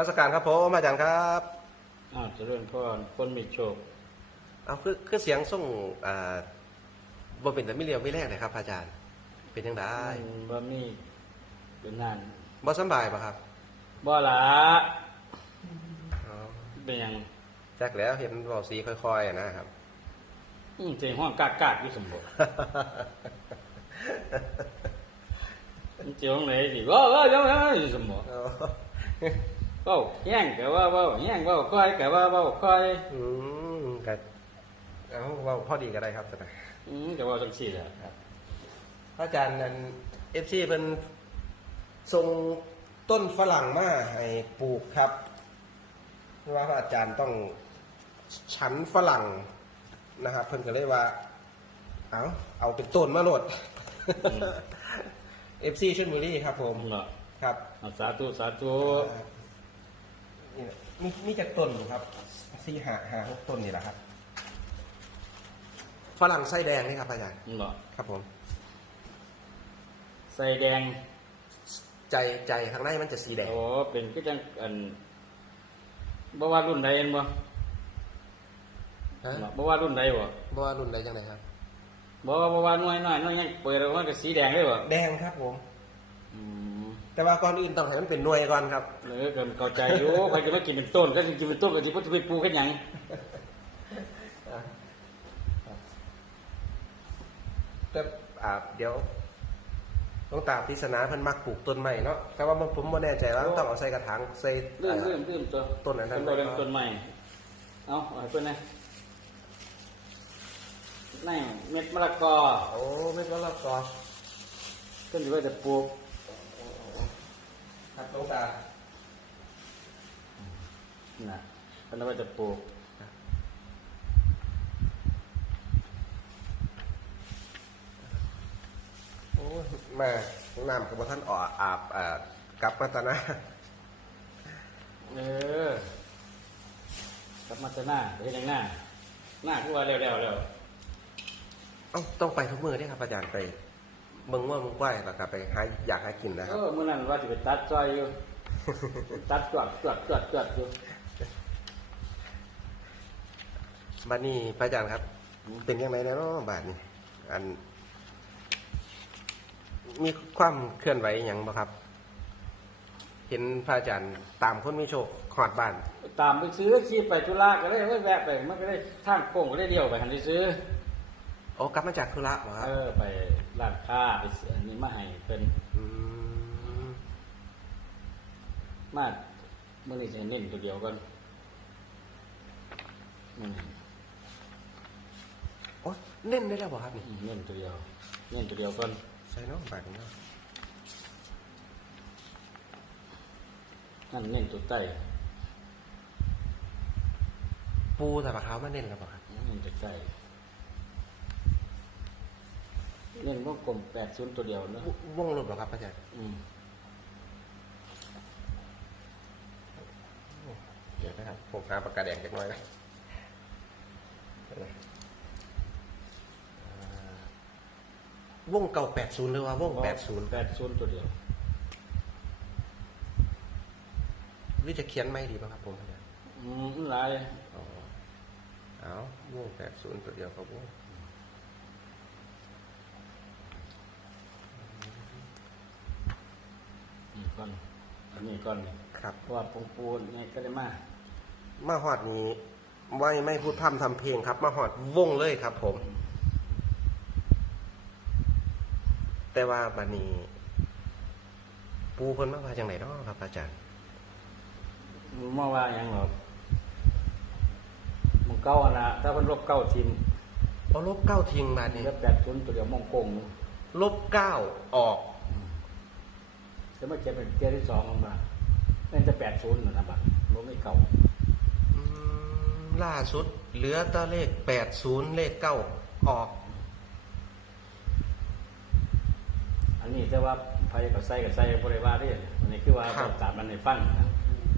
ราชการครับผมอาจารย์ครับอ้าวเจริญพรคนมีโชคเอาคือคือเสียงส่งอ่าบ่เป็นแต่ไม่เรียวไม่แรกเลยครับ อาจารย์ เป็นยังไงอืมบ่มีเป็นนั่นบ่สำบายปะครับบ่ละอ๋อเป็นหยังจากแล้วเห็นเบาสีค่อยๆอะนะครับอืมเสียงห้องกากากๆอยู่สมบูรณ์มันเจียวไหนสิว้าวว้าวว้าวว้าวอยู่สมบูรณ์ เว้าแย่งก็ว่าเว้าแย่งเว้าค่อยก็ว่าเว้าค่อยอืมก็เอาเว่าพอดีก็ได้ครับสนะอืมก็เว่าจังซี่แหละอาจารย์นั่นเอฟซีเป็นส่งต้นฝรั่งมาให้ปลูกครับเพราะว่าพระอาจารย์ต้องฉันฝรั่งนะครับเพิ่นก็เลยว่า เอาเอาเป็นต้นมาโหลดเอฟซีชลบุรีครับผมเนาะครับ เอาสาธุสาธุ นี่นะมีมีจากต้นอยู่ครับสี่หาหาหกต้นนี่แหละครับฝรั่งไส้แดงนี่ครับอาจารย์เนาะครับผมใส่แดงใจใจข้างในมันจะสีแดงโอ้เป็นก็จังอันบ่ว่ารุ่นใดเห็นบ่ฮะเนาะบ่ว่ารุ่นใดบ่บ่ว่ารุ่นใดจังไดครับบ่บ่ว่าหน่วยน้อยหน่วยยังเปิดออกมาก็สีแดงเลยบ่แดงครับผมอืม แต่ว่าก่อนอื่นต้องให้มันเป็นหน่วยก่อนครับเออก็เข้าใจอยู่ใครจะมากินเป็นต้นก็กินเป็นต้นก็สิบ่ไปปลูกกันหยังแต่อ่าเดี๋ยวต้องตามพิศนาเพิ่นมักปลูกต้นใหม่เนาะแต่ว่าผมผมบ่แน่ใจว่าต้องเอาใส่กระถางใส่เริ่มอ่าเริ่มเริ่มตัวต้นอันนั้นต้นเริ่มต้นใหม่เอาเอาให้เพิ่นนะนี่เม็ดมะละกอโอ้ไม่ก็รอบกอเพิ่นสิว่าจะปลูก ครับต้องตาน่ะเพิ่นว่าจะปลูกโอ้ยมาน้ำกับท่านออกอาบอ่ากลับมาตานะเออกลับมาจะหน้าไปเฮ็ดหยังหน้าหน้าคือว่าแล้วๆแล้วเอ้าต้องไปทุกมือเด้ครับอาจารย์ไป เบิ่งว่ามึงไหวแล้วก็ไปหาอยากหากินนะคเอรับอมื้อนั้นว่าสิไปตัดซอยอยู่ ตัดจวดจวดจวดจวดอยู่บัดนี้พระอาจารย์ครับ เป็นยังไงเนาะบาดนี้ อัน มีความเคลื่อนไหวอหย่างบ่ครับ เห็นพระอาจารย์ตามคนมีโชคขอดบ้าน ตามไปซื้อขี่ไปธุระก็ได้เว้ยแวะไปมันก็ได้ทางโค้งก็ได้เดียวไปหันไปซื้อ โอ้กลับมาจากธุระบ่ครับเออไปร้านค้าไปซื้ออันนี้มาให้เป็นอืมมาเมื่อนี้จะเน้นตัวเดียวก่อนอืมโอ้เล่นได้แล้วบ่ครับนี่เน้นตัวเดียว เน้นตัวเดียวก่อนใช่เนาะบาดนี้เนาะนั่นเน้นตัวใต้ปูแต่ปลาขาวมาเล่นแล้วบ่ครับเน้นตัวใต้ เน้นวงกลมแปดศูนย์ตัวเดียวเนอะววงรถบ่ครับพระอาจารย์อืมเดี๋ยวนะครับผมหาปากกาแดงเล็กน้อยนะอ่าวงเก่าแปดศูนย์หรือว่าวงแปดศูนย์แปดศูนย์ตัวเดียวหรือจะเขียนไม่ดีป่ะครับผมอาจารย์อืมหลายอ๋อเอาวงแปดศูนย์ตัวเดียวครับวง ก่อนอันนี้ก่อนครับ เพราะว่าปงปูนนี่ก็ได้มามาหอดนี้ไว้ไม่พูดพร่ำทำเพลงครับ มาหอดวงเลยครับ ผม แต่ว่าบันนี้ ปูเพิ่นมาว่าจังไหนเนาะครับ อาจารย์เมื่อว่าหยังหรอกมงเก้าอะนะถ้าเพิ่นลบเก้าทีมเอาลบเก้าทิ้งบาดเหนี้ลือแปดศูนย์ตัวเดียวมงกงลบเก้าออก จะมาเจ็บเป็นเจ็ดที่สองลงมานั่นจะแปดศูนย์นะบัตรลบไม่เก่าอืมล่าสุด เหลือแตัวเลขแปดศูนย์เลขเก้าออก อันนี้จะว่าไฟกับไส้กับไส้บริวารได้อันนี้คือว่าครับ ตามมันในฟังนะ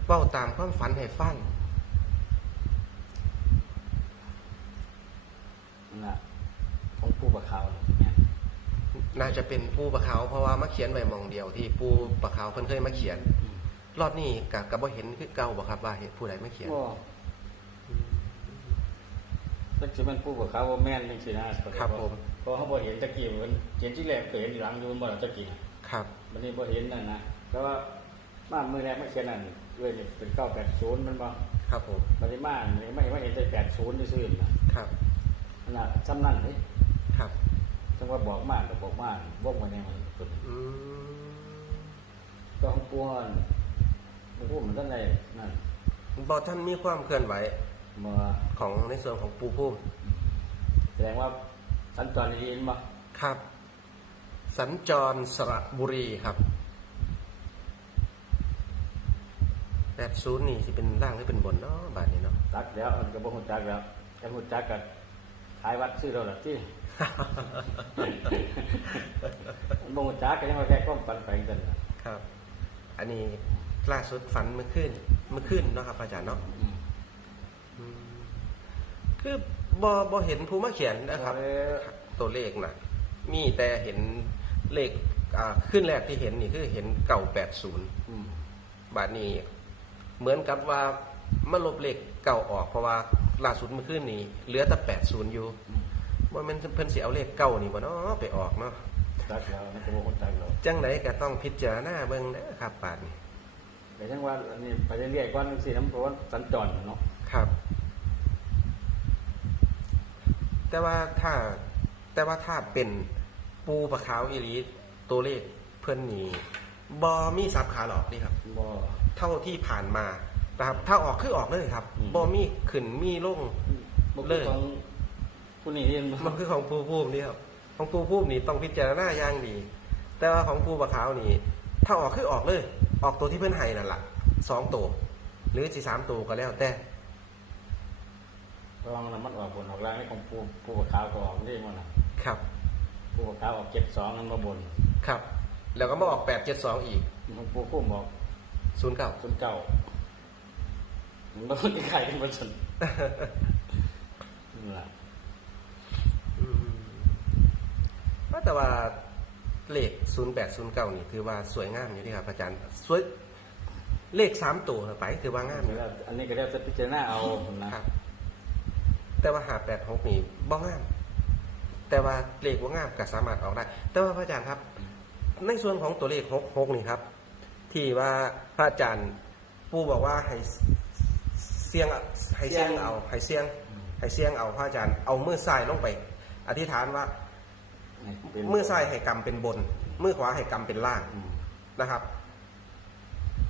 เป้าตามความฝันให้ฟังนั่นน่ะของผู้ประเขาเนี่ย น่าจะเป็นปูปะเขาวเพราะว่ามาเขียนไว้หมองเดียวที่ปูปะเขาวเพิ่นเคยมาเขียนอืมรอบนี้กับกับบ่เห็นคือเก่าบ่ครับว่าเห็นผู้ใดไม่เขียนบ่ตักสิมันผู้กับเขาว่าแม่นจังซี่นะครับผมเพราะเขาบ่เห็นตะกี้มันเขียนที่แรกเคยเห็นอยู่หลังอยู่มันบ่ล่ะตะกี้น่ะครับมันนี่บ่เห็นนั่นนะแต่ว่ามามือแรกไม่เขียนนั่นเอ้ยนี่เป็น980มันบ่ครับผมมันนี่มานี่ไม่ไม่เห็นแต่80ซื่อๆนะครับขนาดซ้ำนั่นเด้ครับจั งว่าบอกมากก็บอกมากวงมันยังไงตัวนี้อืมก็ของปวนบ่รู้มันจังไดนั่นบอท่านมีความเคลื่อนไหวบ่ของในส่วนของปูพุ่มแสดงว่าสัญจรดีๆบ่ครับ สัญจรสระบุรีครับแบบศูนย์นี่สิเป็นล่างหรือเป็นบนเนาะบาทนี้เนาะตักแล้วมันก็บ่ฮู้จักแล้วแต่ฮู้จักก็ขายวัดซื้อแล้วล่ะที่ มันบ่ฮู้จักก็ยังว่าแค่ความฝันไปจังซั่นน่ะครับ อันนี้ล่าสุดฝันเมื่อคืนเมื่อคืนเนาะครับอาจารย์เนาะอืมอืมคือบอบอเห็นผู้มาเขียนนะครับบ่ได้ตัวเลขนะมีแต่เห็นเลขอ่าขึ้นแรกที่เห็นนี่คือเห็นเก่าแปดศูนย์อืมบาทนี้ เหมือนกับว่ามาลบเลขเก่าออกเพราะว่าล่าสุดเมื่อคืนนี้เหลือแต่แปดศูนย์อยู่อืม ว่ามันเพิ่นสิเอาเลขเก่านี่บ่เนาะไปออกเนาะตักแล้วมันก็บ่ฮู้จักแล้วจังไหนก็ต้องพิจารณาเบิ่งนะครับบาทนี้แต่จังว่าอันนี้ไปเรื่อยๆก่อนจังซี่นำเพราะว่าสัญจรเนาะครับ แต่ว่าถ้าแต่ว่าถ้าเป็นปูปลาขาวอีหลีตัวเลขเพิ่นนี่บอมีสับขาหลอกนี่ครับบ่เท่าที่ผ่านมานะครับถ้าออกคือออกเลยครับอืมบอมีขึ้นมีลงบ่เลคือยของ ผู้นี้เรียนบ่มันคือของปูพูมนี่ครับของปูพูมนี่ต้องพิจารณาอย่างดี แต่ว่าของปูปลาขาวนี่ ถ้าออกคือออกเลย ออกตัวที่เพื่อนให้นั่นแหละสองตัวหรือสี่สามตัวก็แล้วแต่ระวังน้ำมันออกบนออกล่างนี่ของผู้ผู้ขาวก็ออกได้หมดน่ะครับผู้ขาวออก72นั่นมาบนครับ แล้วก็มาออกแปดเจ็ดสองอีกของผู้ผู้บอกศูนย์เก้าจนเก่ามันบ่ได้ขายกันบ่จนนั่นล่ะ อืม แต่ว่าเลขศูนย์แปดศูนย์เก้านี่ถือว่าสวยงามอยู่ที่ครับอาจารย์สวยเลขสามตัวไปถือว่างามอยู่แล้วอันนี้ก็แล้วจะพิจารณาเอานะครับ แต่ว่าหาแปดหกนี่บ้งาม แต่ว่าเลขว่างามก็สามารถออกได้ แต่ว่าพระอาจารย์ครับ ในส่วนของตัวเลขหกหกนี่ครับ ที่ว่าพระอาจารย์ปูบอกว่าให้เสียงให้เสียงเอาให้เสียงให้เสียงเอาพระอาจารย์เอามือซ้ายลงไป อธิษฐานว่า เป็นมือซ้ายให้กำเป็นบน มือขวาให้กำเป็นล่างอืมนะครับ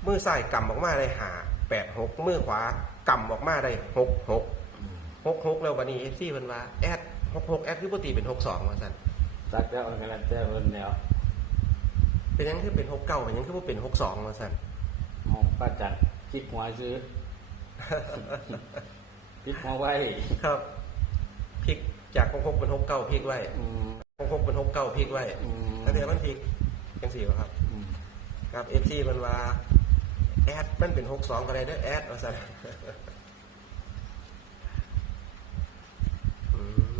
มือซ้ายกำออกมาได้หาแปดหกมือขวากำออกมาได้หกหกอืมหกหกแล้ววันนี้เอฟซีเพิ่นว่าแอดหกหกแอดคือปกติเป็นหกสองว่าสั่นตัดแล้วเอากันแล้วแต่เพิ่นแล้วเป็นหยังคือเป็นหกเก้าเป็นหยังคือบ่เป็นหกสองว่าสั่น มองป้าจันคลิกหัวซื้อคลิกหัวไว้ ครับพลิกจากหกหกเป็นหกเก้าพลิกไว้ อืม หกหกเป็นหกเก้าพลิกไว้อืมแล้วเดี๋ยวมันพลิกจังสี่วะครับอืมครับเอฟซีมันว่าแอดมันเป็นหกสองก็ได้เด้อแอดว่าสั่นอืม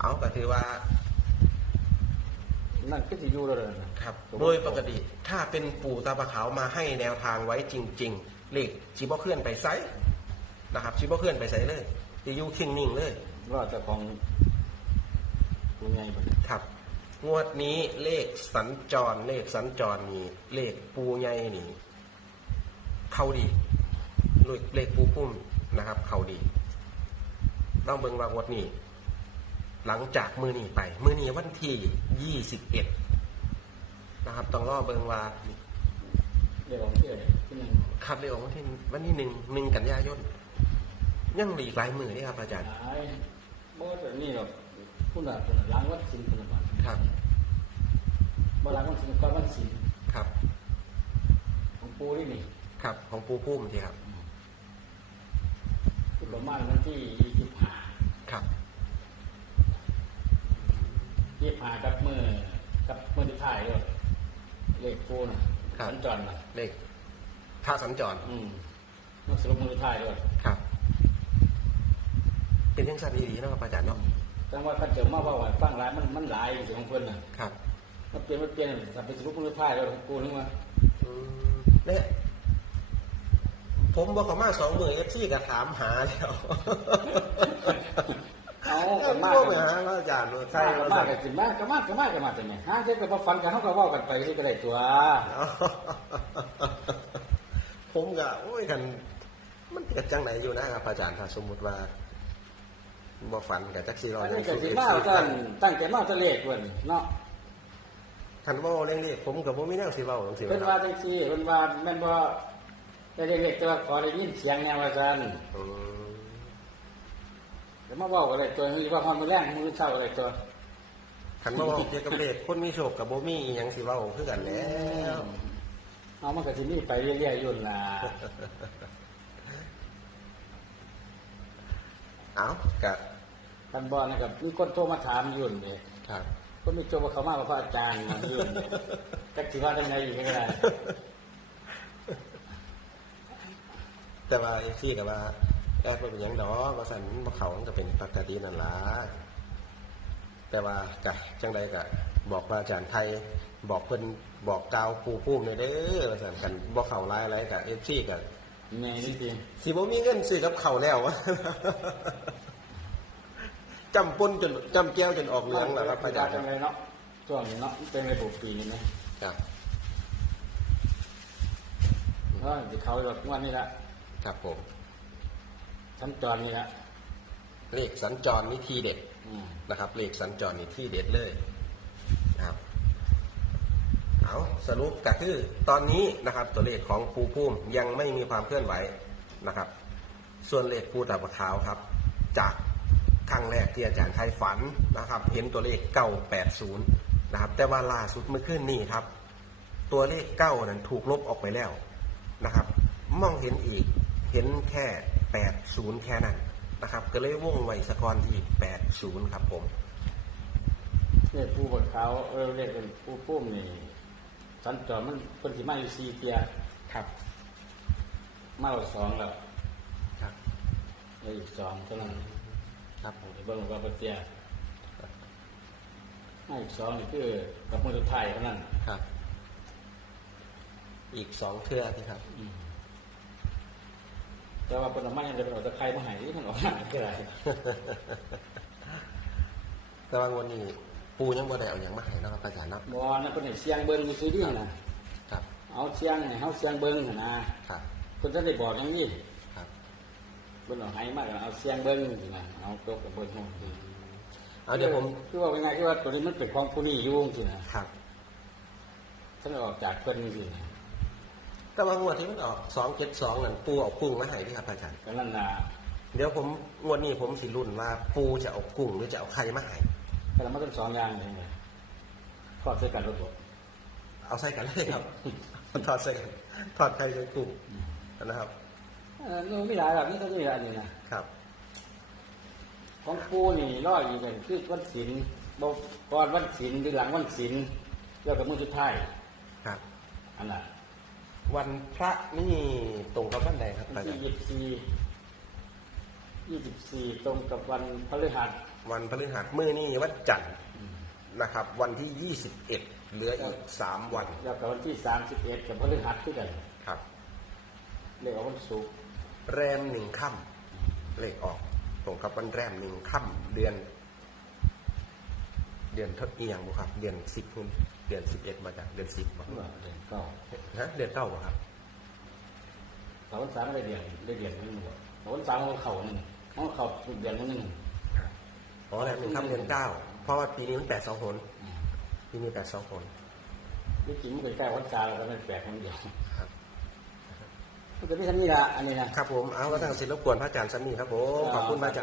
เอาก็ถือว่า นั่นก็สิอยู่แล้วเลยนะครับ โดยปกติ ถ้าเป็นปู่ตาปะขาวมาให้แนวทางไว้จริง ๆ เลขชิบอเคลื่อนไปไซส์นะครับชิบอเคลื่อนไปไซส์เลยจะอยู่คิงนิ่งเลยรอดจากของ ผู้ใหญ่บ่ครับ งวดนี้เลขสัญจร เลขสัญจรนี่เลขปูใหญ่นี่ เข้าดีเลขเลขปูพุ่มนะครับ เข้าดีต้องเบิ่งว่างวดนี้ หลังจากมือนี้ไป มือนี้วันที่ยี่สิบเอ็ดนะครับต้องรอเบิ่งว่าเดี๋ยวผมเชื่อที่นึงครับเร็ววันที่วันที่หนึ่งหนึ่งกันยายนยังหลีกหลายมือนี่ครับอาจารย์หายบ่จะนี่หรอก ผู้น่ะผู้น่ะล้างวัดสินผู้น่ะบ่ครับ บ่ล้างวัดสินก่อนวัดสินครับ ของปู่นี่นี่ครับ ของปูพุ่มทีครับคือประมาณวันที่25ครับ25กับมื้อกับมื้อที่ถ่ายด้วยเลขปู่น่ะครับ สัญจรน่ะเลขท่าสัญจร อืมมันสรุปมื้อที่ถ่ายด้วยครับ เป็นยังสันดีๆนะครับอาจารย์เนาะ จังว่าคันเจอมาว่าว่าฟังหลายมันมันหลายสิของเพิ่นน่ะครับมันเปลี่ยนมันเปลี่ยนสับไปสรุปมื้อที่ถ่ายแล้วของปู่นึงว่าออืมเนี่ยผมบอกเขามาสองมือเอฟซีก็ถามหาแล้วเอาก็กันมากไปกันหาพระอาจารย์ว่าใครมากว่ากันมากกันสิมากกันมากกันมากกันมาแต่เนี่ยฮะเจ้าก็มาฟันกันเขาก็เว่ากันไปที่ก็ได้ตัว ผมก็โอ้ยกันมันเกิดจังไหนอยู่นะครับอาจารย์ถ้าสมมุติว่า บ่ฝันกับจักซีรออันยันี้งก็สู้สิเอฟมาซีตั้งตั้งแต่มาแตะเลขวันเนาะคันเว่าเรื่องนี้ผมกับผมมีแนวสิเว้าจังซี่เพิ่นคว่ารับจังซี่เพิ่นว่าแม่นบ่ได้เล็กๆแต่ว่าขอได้ยินเสียงแนวว่าซั่นอืมแล้วมาเว้าอะไรตัวนี้ว่าความมือแรงมือเช้าอะไรตัวคันว่าเว้าเกี่ยวกับเลขคนมีโชคกับบ่มีอีหยังสิเว้าคือกันแล้วเอามันก็สิมีไปเรื่อยๆอยู่ล่ะ เอ้าก็กันบ่นะครับมีคนโทรมาถามอยู่นี่ครับก็มีโจว่าเขามาว่าพระอาจารย์มาอยู่นี่จักสิว่าจังไดอีกก็ได้แต่ว่าเอฟซีกับว่าแอดบ่เป็นหยังดอกว่าซั่นบ่เขามันก็เป็นปกตินั่นล่ะแต่ว่าก็จังใดก็บอกพระอาจารย์ไทยบอกเพิ่นบอกกล่าวปู่ภูมิหน่อยเด้อว่าซั่นกันบ่เข้าหลายอะไรก็เอฟซีก็ แม่นี่จริงสิบ่มีเงินซื้อกับเขาวแล้วจำปนจนจำแก้วจนออกเหลืองแล้วครับพพระระอาอาจาจารรย์ย์จังไดเนาะช่วงนี้เนาะมันเป็นระบบปีนี้นะครับ เพราะสิเขาแบบวันนี้ละครับผมชั้นจรนี่ละเลขสัญจรนี่ทีเด็ดอืมนะครับ เลขสัญจรนี่ที่เด็ดเลยนะครับ เอาสรุปก็คือตอนนี้นะครับตัวเลขของภูพุ่มยังไม่มีความเคลื่อนไหวนะครับ ส่วนเลขภูตาบะขาวครับ จากครั้งแรกที่อาจารย์ไทยฝันนะครับ เห็นตัวเลข 980 นะครับ แต่ว่าล่าสุดเมื่อคืนนี้ครับ ตัวเลข 9 นั้นถูกลบออกไปแล้วนะครับ มองเห็นอีกเห็นแค่ 80 แค่นั้นนะครับ ก็เลยว่งไวสกรที่ 80 ครับผมเรียผู้บดเขาเออเรียกเป็นผู้พุ่มนี่ ชั้นจรมันคนที่มาอยู่สี่เทียครับ มาเอาสองแล้วครับเหลืออีกสองเท่านั้นครับผมเบิ่งว่าปเตียมาอีกสองนี่คือกับมือสุดท้ายเท่านั้นครับ อีกสองเทื่อที่ครับอืมแต่ว่าผลไม้ยังจะเป็นออกตะไคร้มาใหายที่มันออกมาก็ได้แต่ว่างวันนี้ ปูยังบ่ได้เอาอย่างมาให้นะครับอาจารย์เนาะบอนั่นเป็นให้เสียงเบิ้งซื้อที่นะครับ เอาเสียงให้เขาเสียงเบิ้งหั่นนะครับคนจะได้บอกอย่างนี้ครับคนเอาให้มากเอาเสียงเบิ้งสินะเอาตัวกับเบิ้งห้องเอาเดี๋ยวผมคือว่าเป็นไงคือว่าตัวนี้มันเป็นของผู้นี้อยู่สินะครับฉันออกจากเพิ่นสินะแต่ว่างวดที่มันออกสองเจ็ดสองนั่นปูเอากุ้งมาให้ที่ครับอาจารย์ก็นั่นน่ะเดี๋ยวผมงวดนี้ผมสิรุ่นว่าปูจะเอากุ้งหรือจะเอาไข่มาให้ แต่ละมันต้องสองอย่างเลยนะทอดใส่กันระบบเอาใส่กันเลยครับทอดใส่กันทอดไข่ใส่กุ้งนะครับเออมันมีหลายแบบนี้ก็มีหลายนี่นะครับ ของปูนี่รออีกอย่างคือวันศีลบ่ก่อนวันศีลหรือหลังวันศีลแล้วกับมือสุดท้ายครับอันน่ะวันพระนี่ตรงกับวันใดครับวันอาจาที่รย์ยี่สิบสี่ยี่สิบสี่ตรงกับวันพฤหัส วันพฤหัสมื้อนี้วันจันทร์นะครับ วันที่ยี่สิบเอ็ดเหลืออีกสามวัน แล้วกับวันที่สามสิบเอ็ดกับพฤหัสคือกันครับเรียกว่าวันศุกร์แรมหนึ่งค่ำเลขออกตรงกับวันแรมหนึ่งค่ำเดือน เดือนเท่าอีหยังบุครับ เดือนสิบคุณเดือนสิบเอ็ดมาจากเดือนสิบบ่เมื่อเดือนเก้าฮะเดือนเก้าบ่ครับสามวันสามได้เดือนได้เดือนหนึงหมดสามวันสามวันเข่าหนึ่งเขาเข่าเดือนหนึง อ๋อแรมหนึ่งค่ำเดือนเก้าเพราะว่าปีนี้มันแปดสองหนปีนี้แปดสองหนนี่จริงมันเป็นใกล้วันกาแล้วก็เป็นแปลกมันเดียวครับมันจะไม่ทำนี่ละอันนี้นะครับผมเอาก็ทางศิลปกวนพระอาจารย์สันนี่ครับผมขอบคุณพระอาจารย์